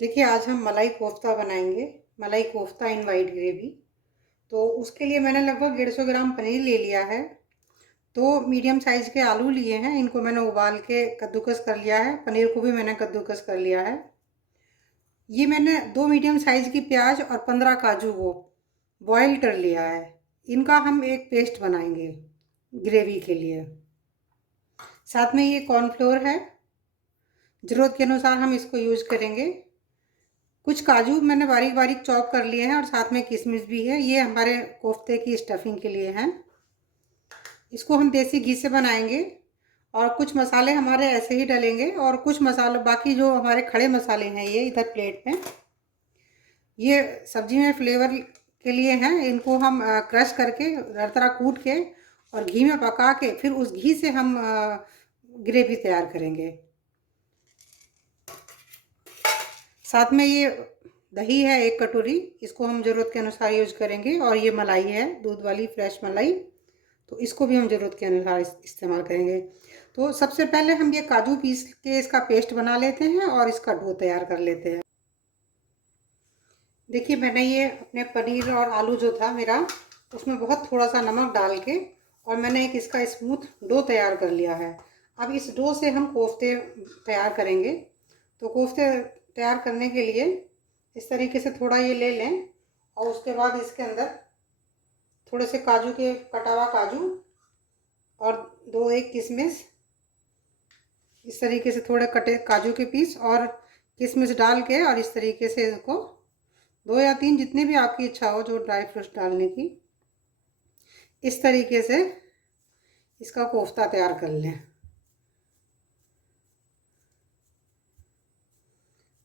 देखिए, आज हम मलाई कोफ्ता बनाएंगे। मलाई कोफ्ता इन वाइट ग्रेवी। तो उसके लिए मैंने लगभग 150 ग्राम पनीर ले लिया है। 2 मीडियम साइज़ के आलू लिए हैं, इनको मैंने उबाल के कद्दूकस कर लिया है। पनीर को भी मैंने कद्दूकस कर लिया है। ये मैंने 2 मीडियम साइज़ की प्याज और 15 काजू को बॉईल कर लिया है। इनका हम एक पेस्ट बनाएंगे ग्रेवी के लिए। साथ में ये कॉर्नफ्लोर है, ज़रूरत के अनुसार हम इसको यूज़ करेंगे। कुछ काजू मैंने बारीक बारीक चॉप कर लिए हैं और साथ में किशमिश भी है। ये हमारे कोफ्ते की स्टफिंग के लिए हैं। इसको हम देसी घी से बनाएंगे और कुछ मसाले हमारे ऐसे ही डलेंगे और कुछ मसाले बाकी जो हमारे खड़े मसाले हैं ये इधर प्लेट में। ये सब्जी में फ्लेवर के लिए हैं। इनको हम क्रश करके तरह कूट के और घी में पका के फिर उस घी से हम ग्रेवी तैयार करेंगे। साथ में ये दही है 1 कटोरी, इसको हम ज़रूरत के अनुसार यूज करेंगे। और ये मलाई है, दूध वाली फ्रेश मलाई, तो इसको भी हम ज़रूरत के अनुसार इस्तेमाल करेंगे। तो सबसे पहले हम ये काजू पीस के इसका पेस्ट बना लेते हैं और इसका डो तैयार कर लेते हैं। देखिए, मैंने ये अपने पनीर और आलू जो था मेरा, उसमें बहुत थोड़ा सा नमक डाल के और मैंने एक इसका स्मूथ डो तैयार कर लिया है। अब इस डो से हम कोफ्ते तैयार करेंगे। तो कोफ्ते तैयार करने के लिए इस तरीके से थोड़ा ये ले लें और उसके बाद इसके अंदर थोड़े से काजू के कटा हुआ काजू और 2 एक किशमिश, इस तरीके से थोड़े कटे काजू के पीस और किशमिश डाल के और इस तरीके से इसको 2 या 3 जितनी भी आपकी इच्छा हो जो ड्राई फ्रूट्स डालने की, इस तरीके से इसका कोफ्ता तैयार कर लें।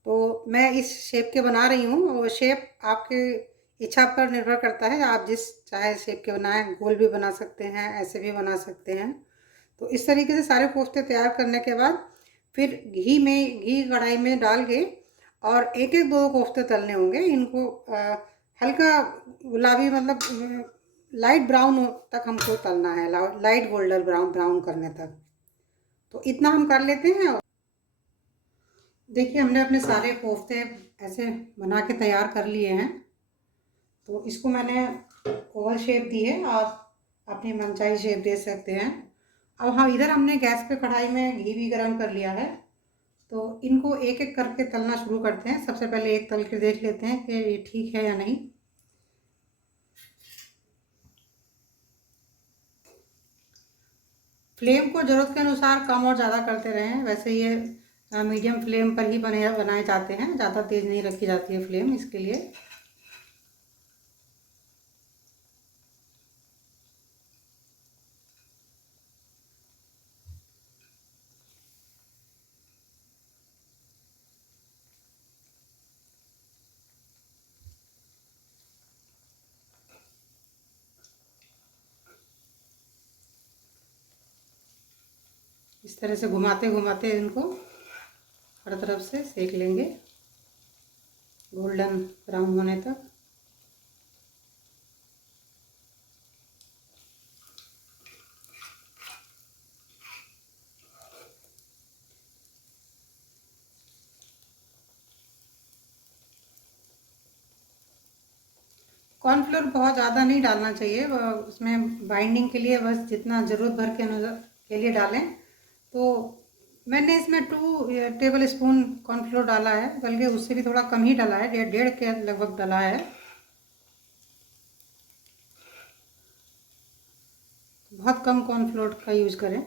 तो मैं इस शेप के बना रही हूँ और शेप आपके इच्छा पर निर्भर करता है। आप जिस चाहे शेप के बनाएं, गोल भी बना सकते हैं, ऐसे भी बना सकते हैं। तो इस तरीके से सारे कोफ्ते तैयार करने के बाद फिर घी कढ़ाई में डाल के और एक एक दो कोफ्ते तलने होंगे। इनको हल्का गुलाबी मतलब लाइट ब्राउन तक हमको तलना है, लाइट गोल्डन ब्राउन करने तक। तो इतना हम कर लेते हैं। देखिए, हमने अपने सारे कोफ्ते ऐसे बना के तैयार कर लिए हैं। तो इसको मैंने ओवल शेप दी है, आप अपनी मनचाही शेप दे सकते हैं। अब हाँ, इधर हमने गैस पे कढ़ाई में घी भी गरम कर लिया है। तो इनको एक एक करके तलना शुरू करते हैं। सबसे पहले एक तल के देख लेते हैं कि ये ठीक है या नहीं। फ्लेम को ज़रूरत के अनुसार कम और ज़्यादा करते रहें। वैसे ये मीडियम फ्लेम पर ही बनाए जाते हैं, ज़्यादा तेज़ नहीं रखी जाती है फ्लेम इसके लिए। इस तरह से घुमाते घुमाते इनको हर तरफ से सेक लेंगे गोल्डन ब्राउन होने तक। कॉर्नफ्लोर बहुत ज़्यादा नहीं डालना चाहिए, उसमें बाइंडिंग के लिए बस जितना ज़रूरत भर के अनुसार के लिए डालें। तो मैंने इसमें 2 टेबल स्पून कॉर्नफ्लोर डाला है, बल्कि उससे भी थोड़ा कम ही डाला है, 1.5 के लगभग डाला है। बहुत कम कॉर्नफ्लोर का यूज़ करें।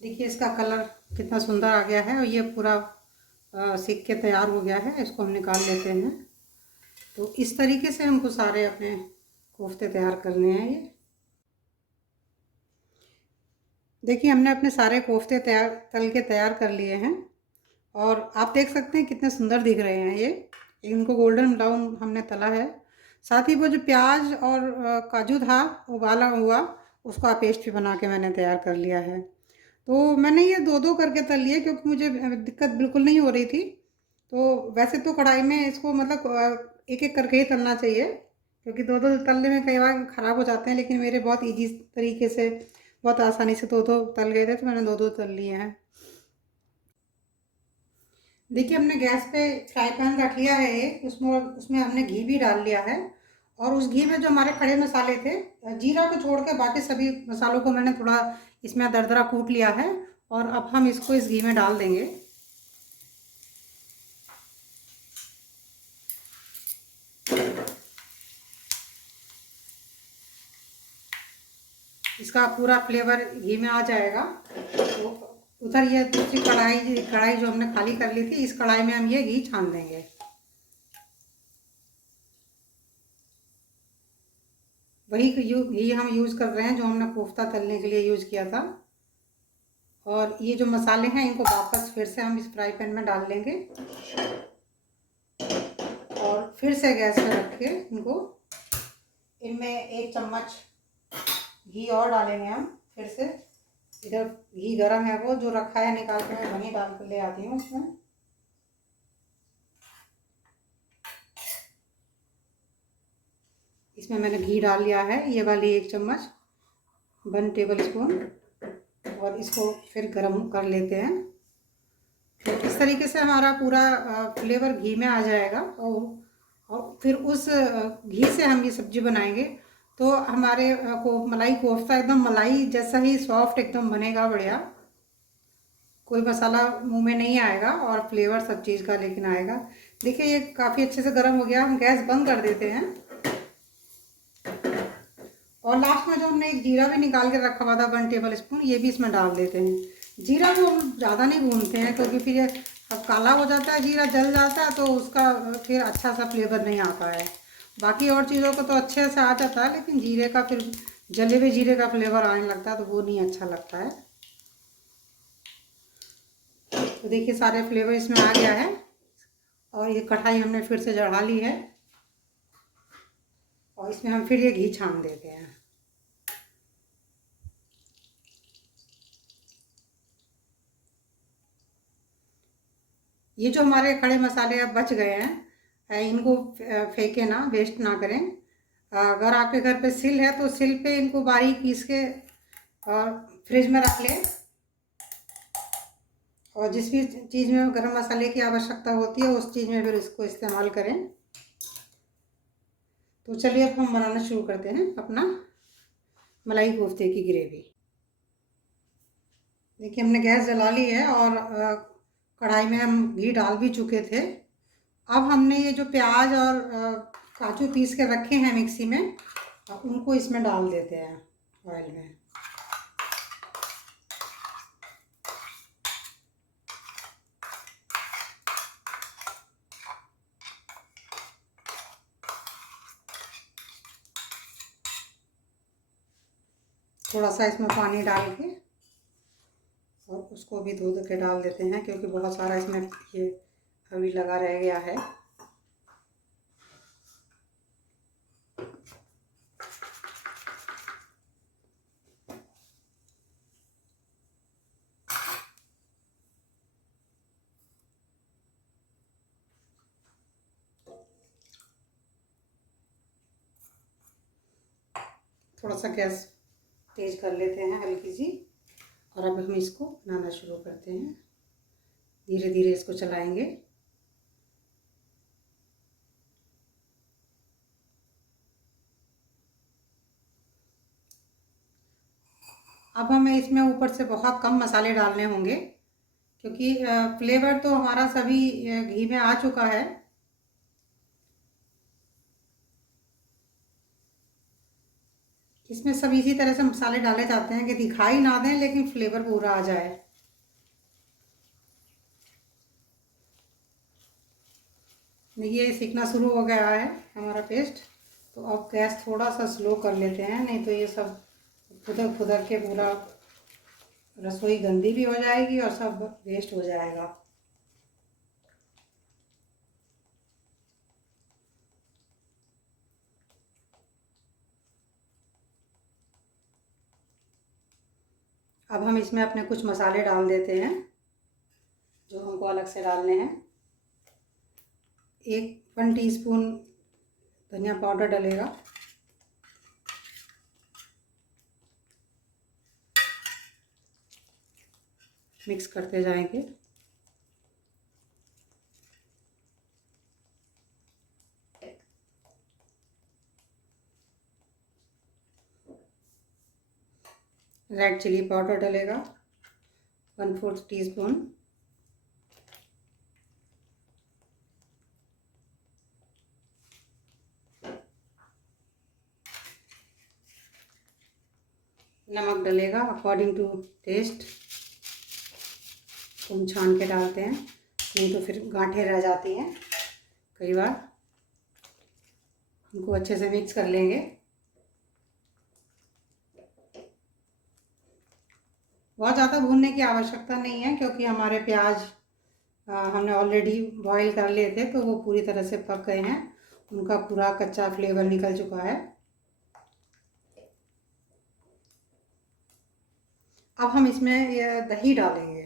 देखिए, इसका कलर कितना सुंदर आ गया है और ये पूरा सीख के तैयार हो गया है। इसको हम निकाल लेते हैं। तो इस तरीके से हमको सारे अपने कोफ्ते तैयार करने हैं। ये देखिए, हमने अपने सारे कोफ्ते तल के तैयार कर लिए हैं और आप देख सकते हैं कितने सुंदर दिख रहे हैं ये। इनको गोल्डन ब्राउन हमने तला है। साथ ही वो जो प्याज और काजू था उबाला हुआ, उसका पेस्ट भी बना के मैंने तैयार कर लिया है। तो मैंने ये दो दो करके तल लिए क्योंकि मुझे दिक्कत बिल्कुल नहीं हो रही थी। तो वैसे तो कढ़ाई में इसको मतलब एक एक करके ही तलना चाहिए, क्योंकि दो दो तलने में कई बार ख़राब हो जाते हैं, लेकिन मेरे बहुत ईजी तरीके से बहुत आसानी से दो दो तल गए थे, तो मैंने दो दो तल लिए हैं। देखिए हमने गैस पे फ्राई पैन रख लिया है एक, उसमें उसमें हमने घी भी डाल लिया है। और उस घी में जो हमारे खड़े मसाले थे, जीरा को छोड़ के बाकी सभी मसालों को मैंने थोड़ा इसमें दरदरा कूट लिया है। और अब हम इसको इस घी में डाल देंगे। इसका पूरा फ्लेवर घी में आ जाएगा। तो उधर ये दूसरी कढ़ाई कढ़ाई जो हमने खाली कर ली थी, इस कढ़ाई में हम ये घी छान देंगे। वही घी हम यूज़ कर रहे हैं जो हमने कोफ्ता तलने के लिए यूज़ किया था। और ये जो मसाले हैं इनको वापस फिर से हम इस फ्राई पैन में डाल लेंगे और फिर से गैस पे रख के इनको, इनमें एक चम्मच घी और डालेंगे हम फिर से। इधर घी गरम है, वो जो रखा है निकाल के मैं वहीं डाल कर ले आती हूँ उसमें। इसमें मैंने घी डाल लिया है, ये वाली एक चम्मच, 1 टेबल स्पून। और इसको फिर गरम कर लेते हैं। तो इस तरीके से हमारा पूरा फ्लेवर घी में आ जाएगा। और फिर उस घी से हम ये सब्ज़ी बनाएंगे तो हमारे को मलाई कोफ्ता एकदम मलाई जैसा ही सॉफ्ट एकदम बनेगा, बढ़िया। कोई मसाला मुंह में नहीं आएगा और फ्लेवर सब चीज़ का लेकिन आएगा। देखिए ये काफ़ी अच्छे से गर्म हो गया, हम गैस बंद कर देते हैं। और लास्ट में जो हमने एक जीरा भी निकाल के रखा हुआ था 1 टेबल स्पून, ये भी इसमें डाल देते हैं। जीरा को हम ज़्यादा नहीं भूनते हैं क्योंकि फिर ये अब काला हो जाता है, जीरा जल जाता है तो उसका फिर अच्छा सा फ्लेवर नहीं आता है। बाकी और चीज़ों का तो अच्छे से आ जाता है, लेकिन जीरे का फिर जले हुए जीरे का फ्लेवर आने लगता है तो वो नहीं अच्छा लगता है। तो देखिए सारे फ्लेवर इसमें आ गया है। और ये कढ़ाई हमने फिर से चढ़ा ली है और इसमें हम फिर ये घी छान देते हैं। ये जो हमारे खड़े मसाले अब बच गए हैं, इनको फेंके ना, वेस्ट ना करें। अगर आपके घर पे सिल है तो सिल पे इनको बारीक पीस के और फ्रिज में रख लें। और जिस भी चीज़ में गरम मसाले की आवश्यकता होती है उस चीज़ में फिर इसको इस्तेमाल करें। तो चलिए अब हम बनाना शुरू करते हैं अपना मलाई कोफ्ते की ग्रेवी। देखिए हमने गैस जला ली है और कढ़ाई में हम घी डाल भी चुके थे। अब हमने ये जो प्याज और काजू पीस के रखे हैं मिक्सी में, उनको इसमें डाल देते हैं ऑयल में। थोड़ा सा इसमें पानी डाल के और उसको भी धो के डाल देते हैं क्योंकि बहुत सारा इसमें ये अभी लगा रह गया है। थोड़ा सा गैस तेज कर लेते हैं हल्की सी। और अब हम इसको बनाना शुरू करते हैं, धीरे धीरे इसको चलाएंगे। अब हमें इसमें ऊपर से बहुत कम मसाले डालने होंगे क्योंकि फ्लेवर तो हमारा सभी घी में आ चुका है। इसमें सब इसी तरह से मसाले डाले जाते हैं कि दिखाई ना दें लेकिन फ्लेवर पूरा आ जाए। ये सीखना शुरू हो गया है हमारा पेस्ट। तो अब गैस थोड़ा सा स्लो कर लेते हैं, नहीं तो ये सब खुदर खुदर के पूरा रसोई गंदी भी हो जाएगी और सब वेस्ट हो जाएगा। अब हम इसमें अपने कुछ मसाले डाल देते हैं जो हमको अलग से डालने हैं। 1 टीस्पून धनिया पाउडर डलेगा, मिक्स करते जाएंगे। रेड चिली पाउडर डलेगा 1/4 टीस्पून। नमक डलेगा अकॉर्डिंग टू टेस्ट। हम छान के डालते हैं, नहीं तो फिर गांठें रह जाती हैं कई बार। इनको अच्छे से मिक्स कर लेंगे। बहुत ज़्यादा भूनने की आवश्यकता नहीं है क्योंकि हमारे प्याज हमने ऑलरेडी बॉईल कर लिए थे, तो वो पूरी तरह से पक गए हैं, उनका पूरा कच्चा फ्लेवर निकल चुका है। अब हम इसमें ये दही डालेंगे।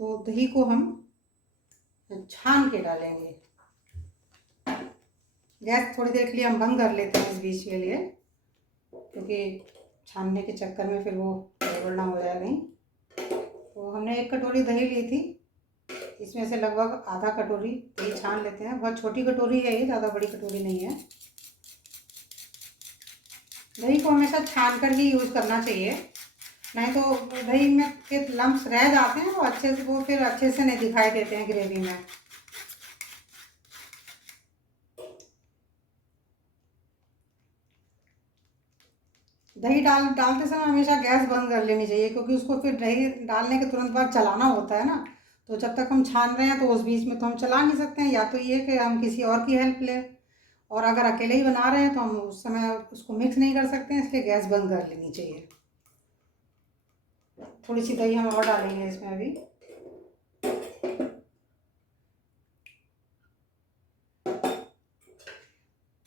तो दही को हम छान के डालेंगे। गैस थोड़ी देर के लिए हम बंद कर लेते हैं इस बीच के लिए, क्योंकि छानने के चक्कर में फिर वो गड़बड़ ना हो जाए कहीं। तो हमने 1 कटोरी दही ली थी, इसमें से लगभग आधा कटोरी दही छान लेते हैं। बहुत छोटी कटोरी है ये, ज़्यादा बड़ी कटोरी नहीं है। दही को हमेशा छान कर ही यूज़ करना चाहिए, नहीं तो दही में के लम्प्स रह जाते हैं, वो फिर अच्छे से नहीं दिखाई देते हैं ग्रेवी में। दही डालते समय हमेशा गैस बंद कर लेनी चाहिए, क्योंकि उसको फिर दही डालने के तुरंत बाद चलाना होता है ना। तो जब तक हम छान रहे हैं तो उस बीच में तो हम चला नहीं सकते हैं, या तो ये कि हम किसी और की हेल्प लें, और अगर अकेले ही बना रहे हैं तो हम उस समय उसको मिक्स नहीं कर सकते हैं, इसलिए गैस बंद कर लेनी चाहिए। थोड़ी सी दही हम और डालेंगे इसमें अभी।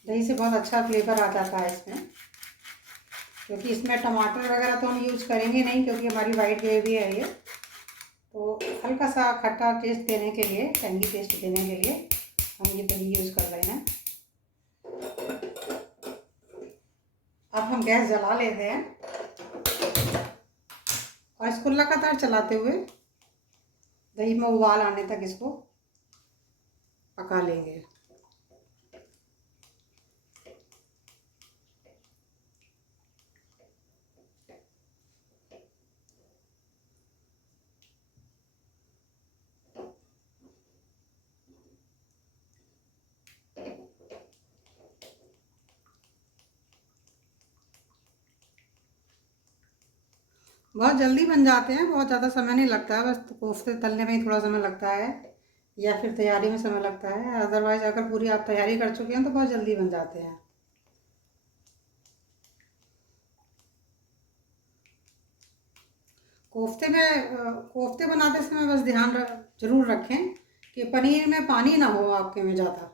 दही से बहुत अच्छा फ्लेवर आ जाता है इसमें, क्योंकि इसमें टमाटर वगैरह तो हम यूज़ करेंगे नहीं, क्योंकि हमारी वाइट ग्रेवी है ये। तो हल्का सा खट्टा टेस्ट देने के लिए, टैंगी टेस्ट देने के लिए हम ये दही यूज़ कर रहे हैं। अब हम गैस जला लेते हैं और इसको लगातार चलाते हुए दही में उबाल आने तक इसको पका लेंगे। बहुत जल्दी बन जाते हैं, बहुत ज़्यादा समय नहीं लगता है, बस कोफ्ते तलने में ही थोड़ा समय लगता है, या फिर तैयारी में समय लगता है। अदरवाइज़ अगर पूरी आप तैयारी कर चुके हैं तो बहुत जल्दी बन जाते हैं। कोफ्ते बनाते समय बस ध्यान जरूर रखें कि पनीर में पानी ना हो आपके में ज़्यादा।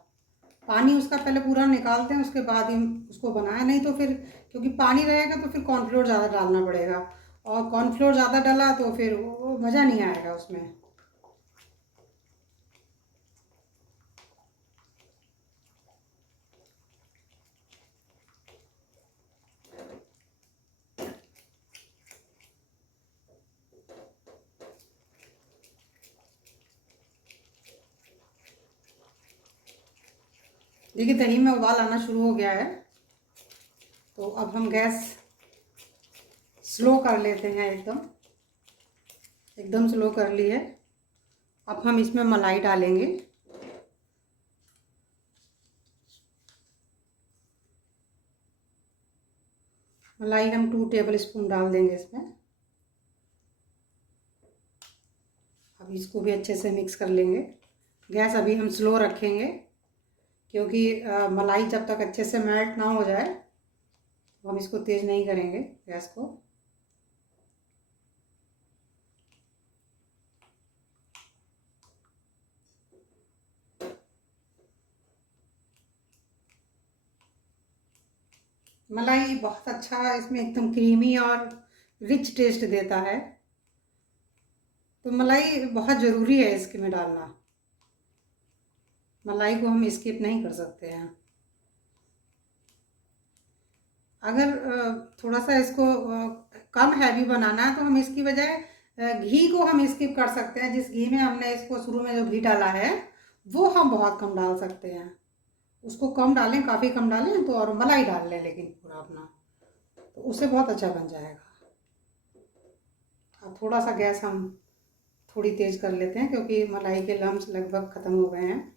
पानी उसका पहले पूरा निकालते हैं, उसके बाद ही उसको बनाएं, नहीं तो फिर क्योंकि पानी रहेगा तो फिर कॉर्नफ्लोर ज़्यादा डालना पड़ेगा, और कॉर्नफ्लोर ज़्यादा डाला तो फिर वो मज़ा नहीं आएगा उसमें। देखिए दही में उबाल आना शुरू हो गया है, तो अब हम गैस स्लो कर लेते हैं, एकदम स्लो कर ली है। अब हम इसमें मलाई डालेंगे। मलाई हम 2 टेबल स्पून डाल देंगे इसमें। अब इसको भी अच्छे से मिक्स कर लेंगे। गैस अभी हम स्लो रखेंगे, क्योंकि मलाई जब तक अच्छे से मेल्ट ना हो जाए तो हम इसको तेज़ नहीं करेंगे गैस को। मलाई बहुत अच्छा इसमें एकदम क्रीमी और रिच टेस्ट देता है। तो मलाई बहुत ज़रूरी है इसके में डालना, मलाई को हम स्किप नहीं कर सकते हैं। अगर थोड़ा सा इसको कम हैवी बनाना है तो हम इसकी बजाय घी को हम स्किप कर सकते हैं। जिस घी में हमने इसको शुरू में जो घी डाला है वो हम बहुत कम डाल सकते हैं, उसको कम डालें, काफ़ी कम डालें तो, और मलाई डाल लें लेकिन पूरा अपना, तो उससे बहुत अच्छा बन जाएगा। अब थोड़ा सा गैस हम थोड़ी तेज़ कर लेते हैं क्योंकि मलाई के लम्स लगभग ख़त्म हो गए हैं।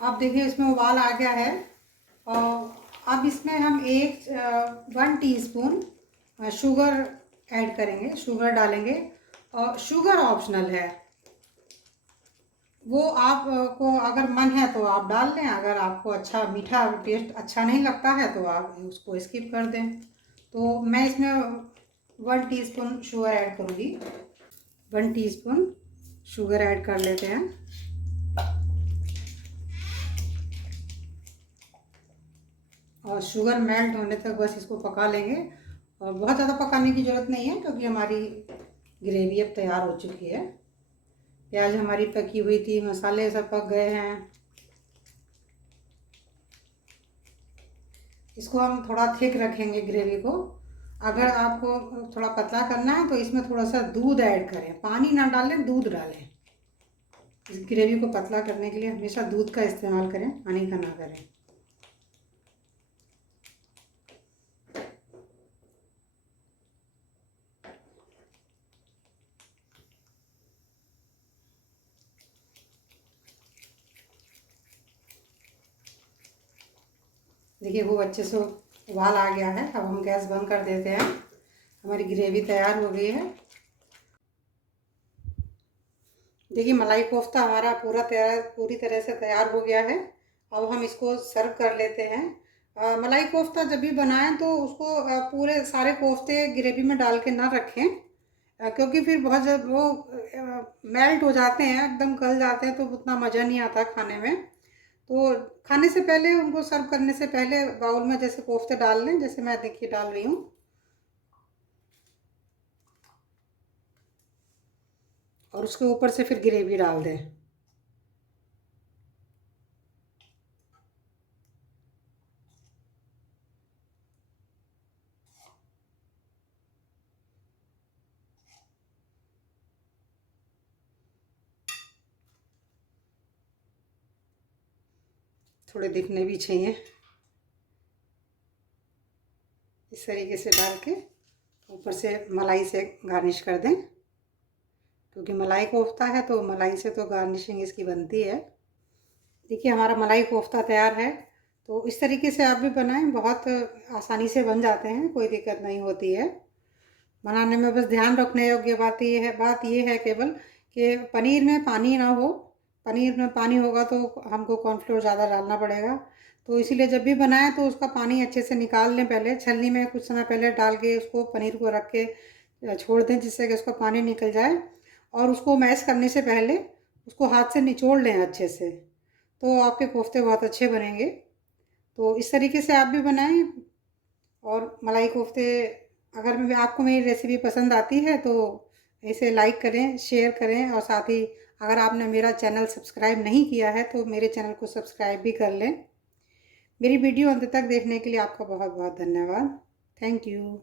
अब देखिए इसमें उबाल आ गया है, और अब इसमें हम 1 टीस्पून शुगर ऐड करेंगे, शुगर डालेंगे। और शुगर ऑप्शनल है, वो आपको अगर मन है तो आप डाल लें, अगर आपको अच्छा मीठा टेस्ट अच्छा नहीं लगता है तो आप उसको स्किप कर दें। तो मैं इसमें 1 टीस्पून शुगर ऐड करूँगी। 1 टीस्पून शुगर ऐड कर लेते हैं। और शुगर मेल्ट होने तक बस इसको पका लेंगे, और बहुत ज़्यादा पकाने की ज़रूरत नहीं है क्योंकि हमारी ग्रेवी अब तैयार हो चुकी है। प्याज हमारी पकी हुई थी, मसाले सब पक गए हैं। इसको हम थोड़ा थिक रखेंगे ग्रेवी को। अगर आपको थोड़ा पतला करना है तो इसमें थोड़ा सा दूध ऐड करें, पानी ना डालें, दूध डालें। इस ग्रेवी को पतला करने के लिए हमेशा दूध का इस्तेमाल करें, पानी का ना करें। देखिए वो अच्छे से उबाल आ गया है। अब हम गैस बंद कर देते हैं, हमारी ग्रेवी तैयार हो गई है। देखिए मलाई कोफ्ता हमारा पूरी तरह से तैयार हो गया है। अब हम इसको सर्व कर लेते हैं। मलाई कोफ्ता जब भी बनाएं तो उसको पूरे सारे कोफ्ते ग्रेवी में डाल के ना रखें, क्योंकि फिर बहुत जब वो मेल्ट हो जाते हैं, एकदम गल जाते हैं, तो उतना मज़ा नहीं आता खाने में। तो खाने से पहले, उनको सर्व करने से पहले बाउल में जैसे कोफ्ते डाल लें, जैसे मैं देखिए डाल रही हूँ, और उसके ऊपर से फिर ग्रेवी डाल दें। थोड़े दिखने भी चाहिए, इस तरीके से डाल के ऊपर से मलाई से गार्निश कर दें, क्योंकि मलाई कोफ्ता है तो मलाई से तो गार्निशिंग इसकी बनती है। देखिए हमारा मलाई कोफ्ता तैयार है। तो इस तरीके से आप भी बनाएं, बहुत आसानी से बन जाते हैं, कोई दिक्कत नहीं होती है बनाने में। बस ध्यान रखने योग्य बात ये है केवल कि पनीर में पानी ना हो। पनीर में पानी होगा तो हमको कॉर्नफ्लोर ज़्यादा डालना पड़ेगा। तो इसीलिए जब भी बनाएं तो उसका पानी अच्छे से निकाल लें, पहले छलनी में कुछ समय पहले डाल के उसको पनीर को रख के छोड़ दें, जिससे कि उसका पानी निकल जाए। और उसको मैश करने से पहले उसको हाथ से निचोड़ लें अच्छे से, तो आपके कोफ्ते बहुत अच्छे बनेंगे। तो इस तरीके से आप भी बनाएं। और मलाई कोफ्ते, अगर आपको मेरी रेसिपी पसंद आती है तो इसे लाइक करें, शेयर करें, और साथ ही अगर आपने मेरा चैनल सब्सक्राइब नहीं किया है तो मेरे चैनल को सब्सक्राइब भी कर लें। मेरी वीडियो अंत तक देखने के लिए आपका बहुत बहुत धन्यवाद। Thank you.